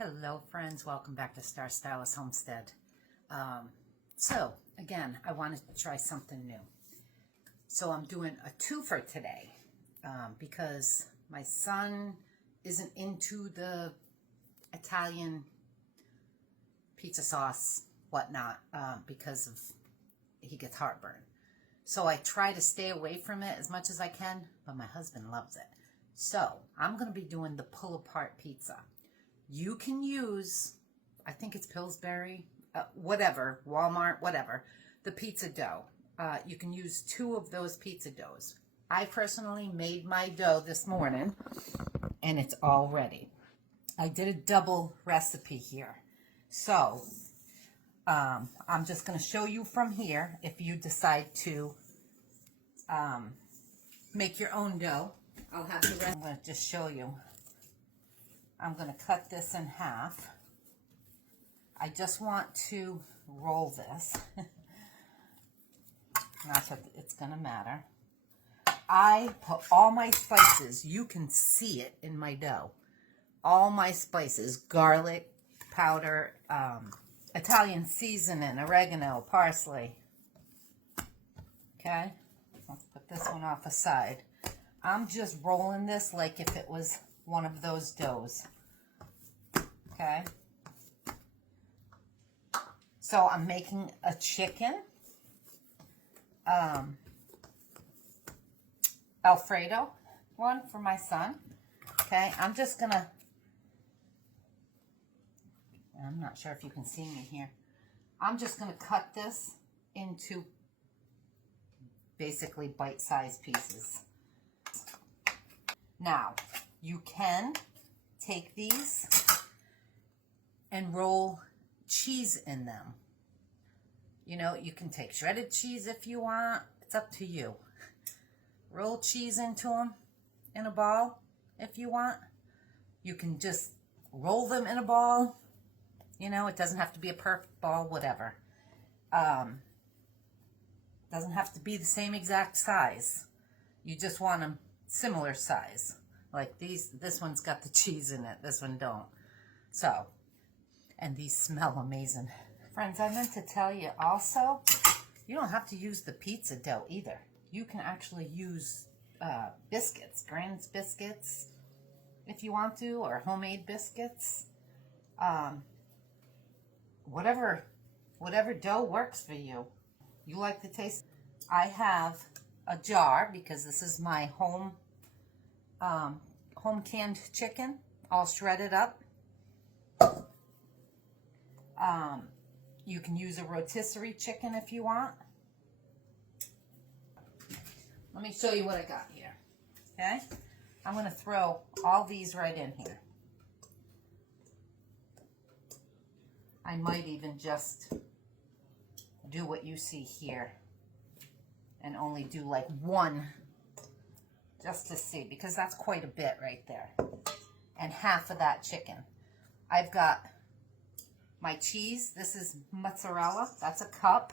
Hello friends, welcome back to Star Stylist Homestead. So again, I wanted to try something new. So I'm doing a twofer today because my son isn't into the Italian pizza sauce, whatnot, because of he gets heartburn. So I try to stay away from it as much as I can, but my husband loves it. So I'm going to be doing the pull-apart pizza. You can use, I think it's Pillsbury, whatever, Walmart, whatever, the pizza dough. You can use 2 of those pizza doughs. I personally made my dough this morning, and it's all ready. I did a double recipe here. So, I'm just going to show you from here if you decide to make your own dough. I'll have the rest. I'm going to just show you. I'm going to cut this in half. I just want to roll this. Not that it's going to matter. I put all my spices. You can see it in my dough. All my spices. Garlic powder, Italian seasoning, oregano, parsley. Okay? Let's put this one off aside. I'm just rolling this like if it was one of those doughs. Okay? So I'm making a chicken Alfredo one for my son. Okay? I'm just gonna, I'm not sure if you can see me here. I'm just gonna cut this into basically bite-sized pieces. Now, you can take these and roll cheese in them. You know, you can take shredded cheese if you want. It's up to you. Roll cheese into them in a ball if you want. You can just roll them in a ball. You know, it doesn't have to be a perfect ball, whatever. Doesn't have to be the same exact size. You just want them similar size. Like this one's got the cheese in it. This one don't. So, and these smell amazing. Friends, I meant to tell you also, you don't have to use the pizza dough either. You can actually use biscuits, Grand's biscuits, if you want to, or homemade biscuits. Whatever dough works for you. You like the taste. I have a jar because this is my home canned chicken, all shredded up. You can use a rotisserie chicken if you want. Let me show you what I got here. Okay? I'm going to throw all these right in here. I might even just do what you see here and only do like one just to see, because that's quite a bit right there. And half of that chicken. I've got my cheese. This is mozzarella. That's a cup.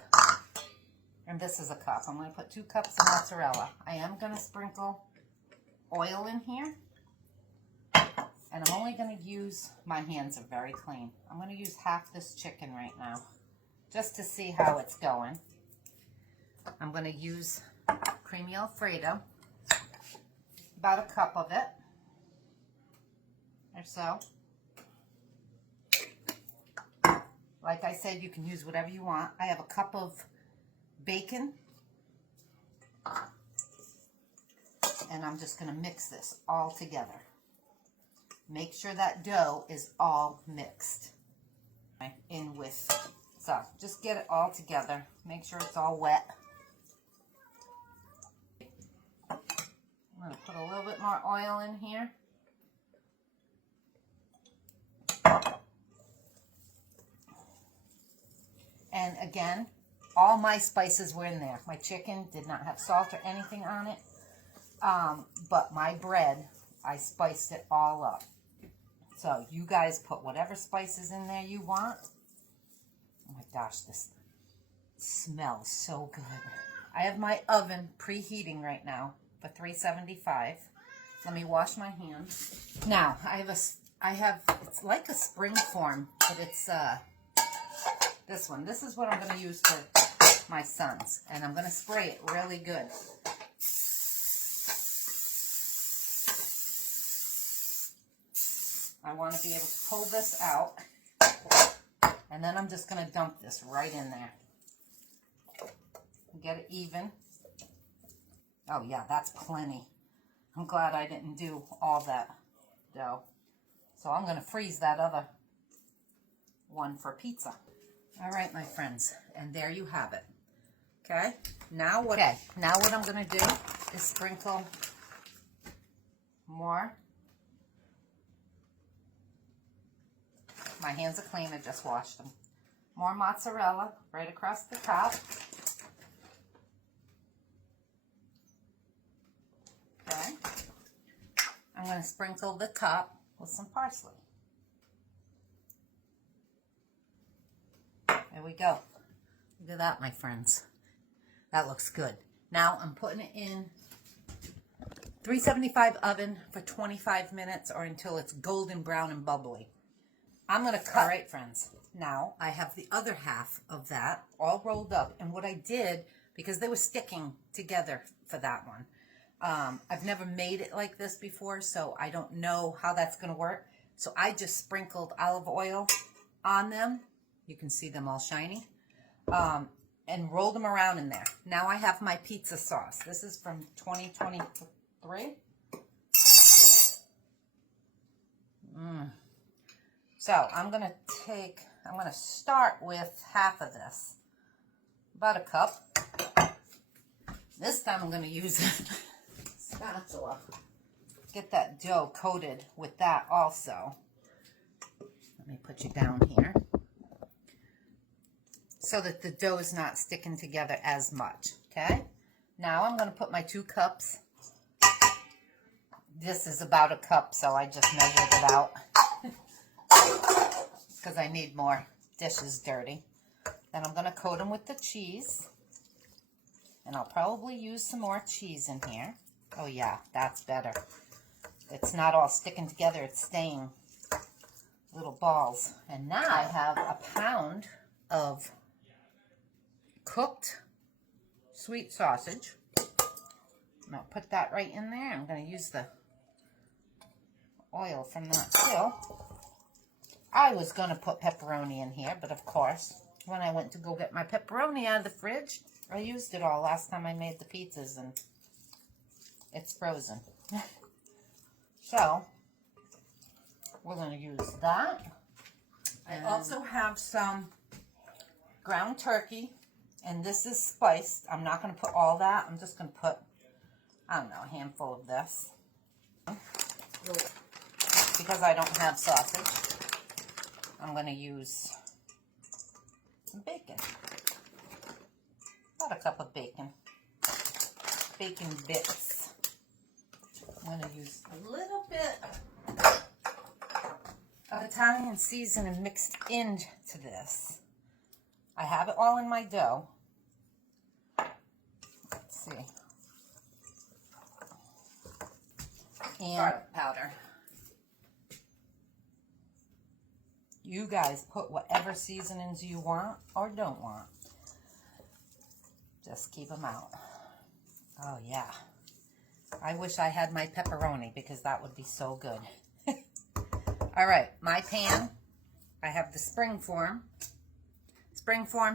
And this is a cup. I'm going to put 2 cups of mozzarella. I am going to sprinkle oil in here. And I'm only going to use, my hands are very clean. I'm going to use half this chicken right now, just to see how it's going. I'm going to use creamy Alfredo, about a cup of it, or so. Like I said, you can use whatever you want. I have a cup of bacon, and I'm just going to mix this all together. Make sure that dough is all mixed in with. So just get it all together. Make sure it's all wet. I'm going to put a little bit more oil in here. And again, all my spices were in there. My chicken did not have salt or anything on it. But my bread, I spiced it all up. So you guys put whatever spices in there you want. Oh my gosh, this smells so good. I have my oven preheating right now for 375. Let me wash my hands. Now, I I have, it's like a spring form, but it's this one. This is what I'm going to use for my sons, and I'm going to spray it really good. I want to be able to pull this out, and then I'm just going to dump this right in there. Get it even. Oh yeah, that's plenty. I'm glad I didn't do all that dough. So I'm going to freeze that other one for pizza. All right, my friends, and there you have it. Okay, now what I'm going to do is sprinkle more. My hands are clean, I just washed them. More mozzarella right across the top. Okay. I'm going to sprinkle the top with some parsley. There we go. Look at that, my friends. That looks good. Now I'm putting it in 375 oven for 25 minutes or until it's golden brown and bubbly. I'm going to cut. All right, friends. Now I have the other half of that all rolled up. And what I did, because they were sticking together for that one, I've never made it like this before, so I don't know how that's going to work. So I just sprinkled olive oil on them. You can see them all shiny. And rolled them around in there. Now I have my pizza sauce. This is from 2023. So I'm going to start with half of this. About a cup. This time I'm going to use spatula. Get that dough coated with that also. Let me put you down here. So that the dough is not sticking together as much. Okay? Now I'm going to put my 2 cups. This is about a cup, so I just measured it out. Because I need more dishes dirty. Then I'm going to coat them with the cheese. And I'll probably use some more cheese in here. Oh yeah, that's better. It's not all sticking together, it's staying little balls. And now I have a pound of cooked sweet sausage. And I'll put that right in there. I'm going to use the oil from that too. I was going to put pepperoni in here, but of course, when I went to go get my pepperoni out of the fridge, I used it all last time I made the pizzas, and it's frozen. So, we're going to use that. I also have some ground turkey, and this is spiced. I'm not going to put all that. I'm just going to put, I don't know, a handful of this. Because I don't have sausage, I'm going to use some bacon. About a cup of bacon. Bacon bits. I'm going to use a little bit of Italian seasoning mixed into this. I have it all in my dough. Let's see. And garlic powder. You guys put whatever seasonings you want or don't want. Just keep them out. Oh yeah. I wish I had my pepperoni because that would be so good. All right, my pan. I have the springform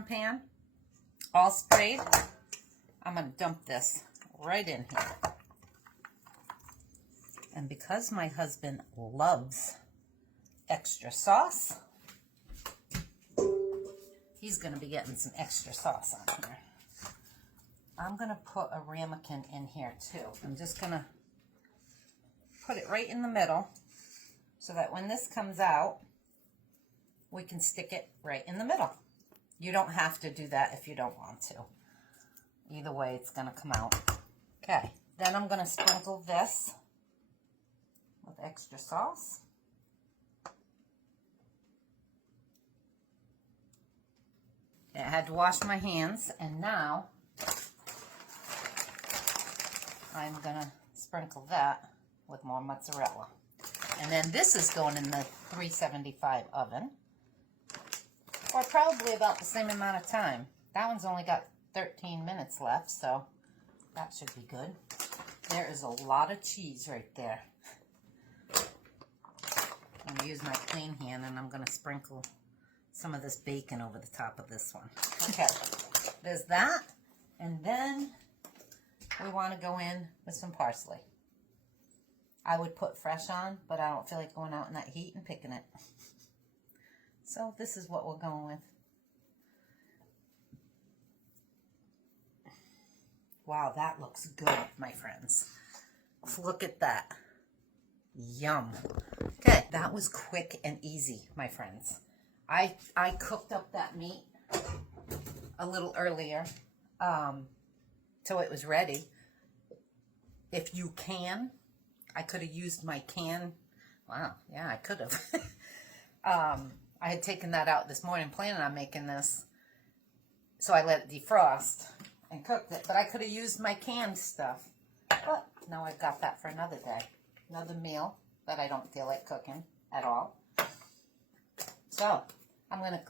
pan, all sprayed. I'm going to dump this right in here. And because my husband loves extra sauce, he's going to be getting some extra sauce on here. I'm going to put a ramekin in here too. I'm just going to put it right in the middle so that when this comes out, we can stick it right in the middle. You don't have to do that if you don't want to. Either way, it's going to come out. Okay, then I'm going to sprinkle this with extra sauce. I had to wash my hands, and now I'm going to sprinkle that with more mozzarella. And then this is going in the 375 oven for probably about the same amount of time. That one's only got 13 minutes left, so that should be good. There is a lot of cheese right there. I'm going to use my clean hand, and I'm going to sprinkle some of this bacon over the top of this one. Okay, there's that. And then we want to go in with some parsley. I would put fresh on, but I don't feel like going out in that heat and picking it. So this is what we're going with. Wow, that looks good, my friends. Look at that. Yum. Okay, that was quick and easy, my friends. I cooked up that meat a little earlier, so it was ready. If you can, I could have used my can. Wow, yeah, I could have. I had taken that out this morning, planning on making this, so I let it defrost and cooked it. But I could have used my canned stuff. But now I've got that for another day. Another meal that I don't feel like cooking at all. So I'm going to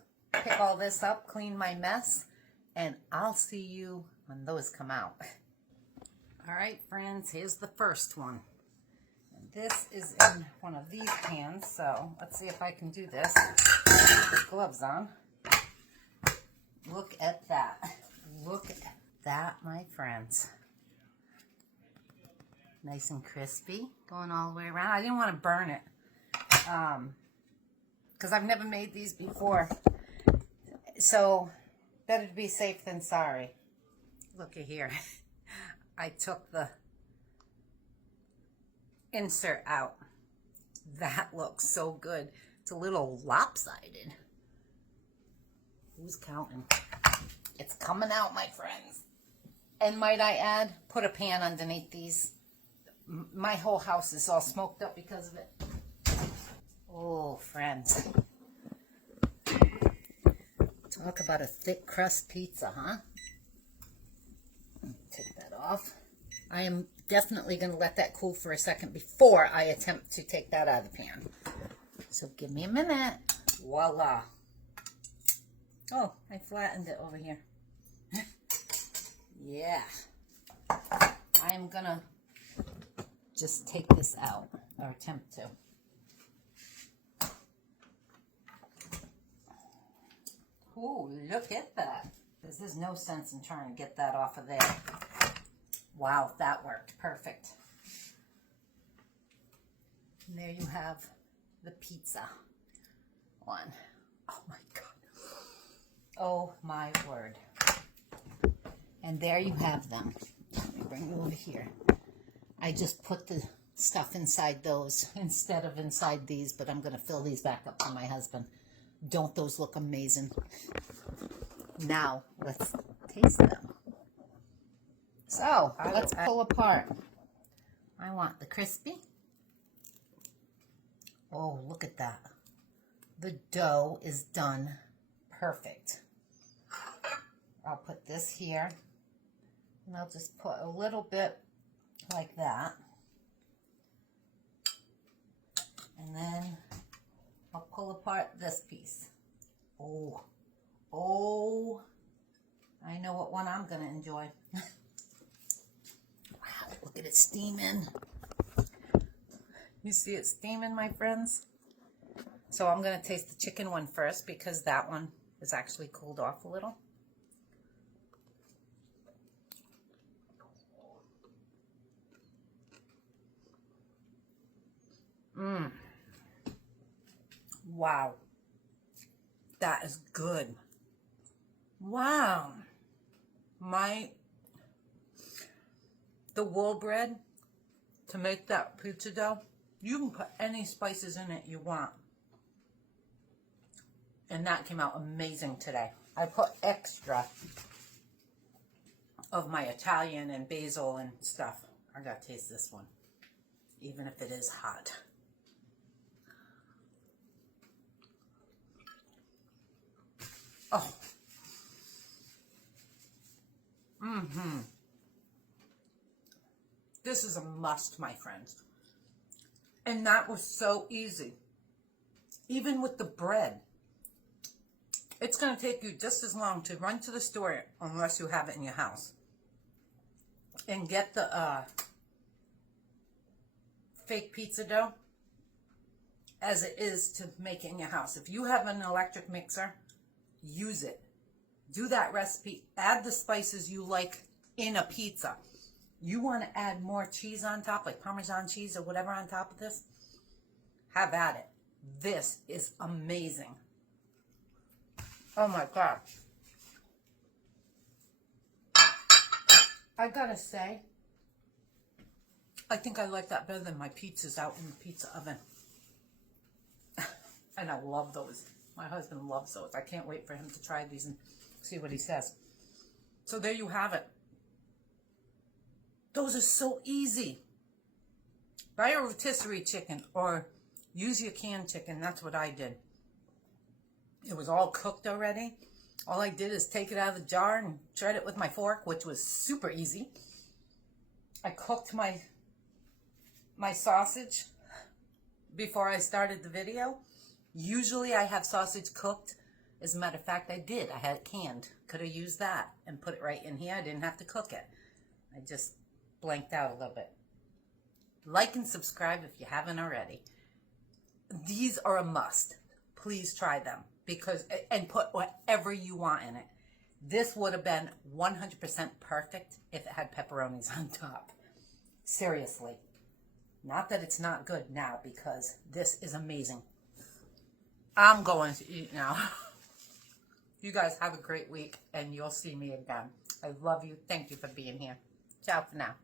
pick all this up, clean my mess, and I'll see you when those come out. All right, friends, here's the first one. And this is in one of these pans, so let's see if I can do this with gloves on. Look at that. Look at that, my friends. Nice and crispy, going all the way around. I didn't want to burn it, because I've never made these before. So, better to be safe than sorry. Look at here. I took the insert out. That looks so good. It's a little lopsided. Who's counting? It's coming out, my friends. And might I add, put a pan underneath these. My whole house is all smoked up because of it. Oh, friends. Talk about a thick crust pizza, huh? Take that off. I am definitely going to let that cool for a second before I attempt to take that out of the pan. So give me a minute. Voila. Oh, I flattened it over here. Yeah. I am going to just take this out, or attempt to. Ooh, look at that. There's no sense in trying to get that off of there. Wow, that worked perfect. And there you have the pizza one. Oh my God. Oh my word. And there you have them. Let me bring you over here. I just put the stuff inside those instead of inside these, but I'm going to fill these back up for my husband. Don't those look amazing? Now, let's taste them. So, let's pull apart. I want the crispy. Oh, look at that. The dough is done perfect. I'll put this here, and I'll just put a little bit like that. And then I'll pull apart this piece. Oh, I know what one I'm going to enjoy. Wow, look at it steaming. You see it steaming, my friends? So I'm going to taste the chicken one first because that one is actually cooled off a little. Wow. That is good. Wow. The wool bread, to make that pizza dough, you can put any spices in it you want. And that came out amazing today. I put extra of my Italian and basil and stuff. I gotta taste this one, even if it is hot. Oh. This is a must, my friends. And that was so easy. Even with the bread. It's going to take you just as long to run to the store, unless you have it in your house, and get the fake pizza dough as it is to make it in your house. If you have an electric mixer, use it. Do that recipe. Add the spices you like in a pizza. You want to add more cheese on top, like Parmesan cheese or whatever on top of this? Have at it. This is amazing. Oh my God. I gotta say, I think I like that better than my pizzas out in the pizza oven. And I love those. My husband loves those. I can't wait for him to try these and see what he says. So there you have it. Those are so easy. Buy a rotisserie chicken or use your canned chicken. That's what I did. It was all cooked already. All I did is take it out of the jar and shred it with my fork, which was super easy. I cooked my sausage before I started the video. Usually I have sausage cooked. As a matter of fact, I did. I had it canned. Could have used that and put it right in here. I didn't have to cook it. I just blanked out a little bit. Like and subscribe if you haven't already. These are a must. Please try them and put whatever you want in it. This would have been 100% perfect if it had pepperonis on top. Seriously. Not that it's not good now, because this is amazing. I'm going to eat now. You guys have a great week, and you'll see me again. I love you. Thank you for being here. Ciao for now.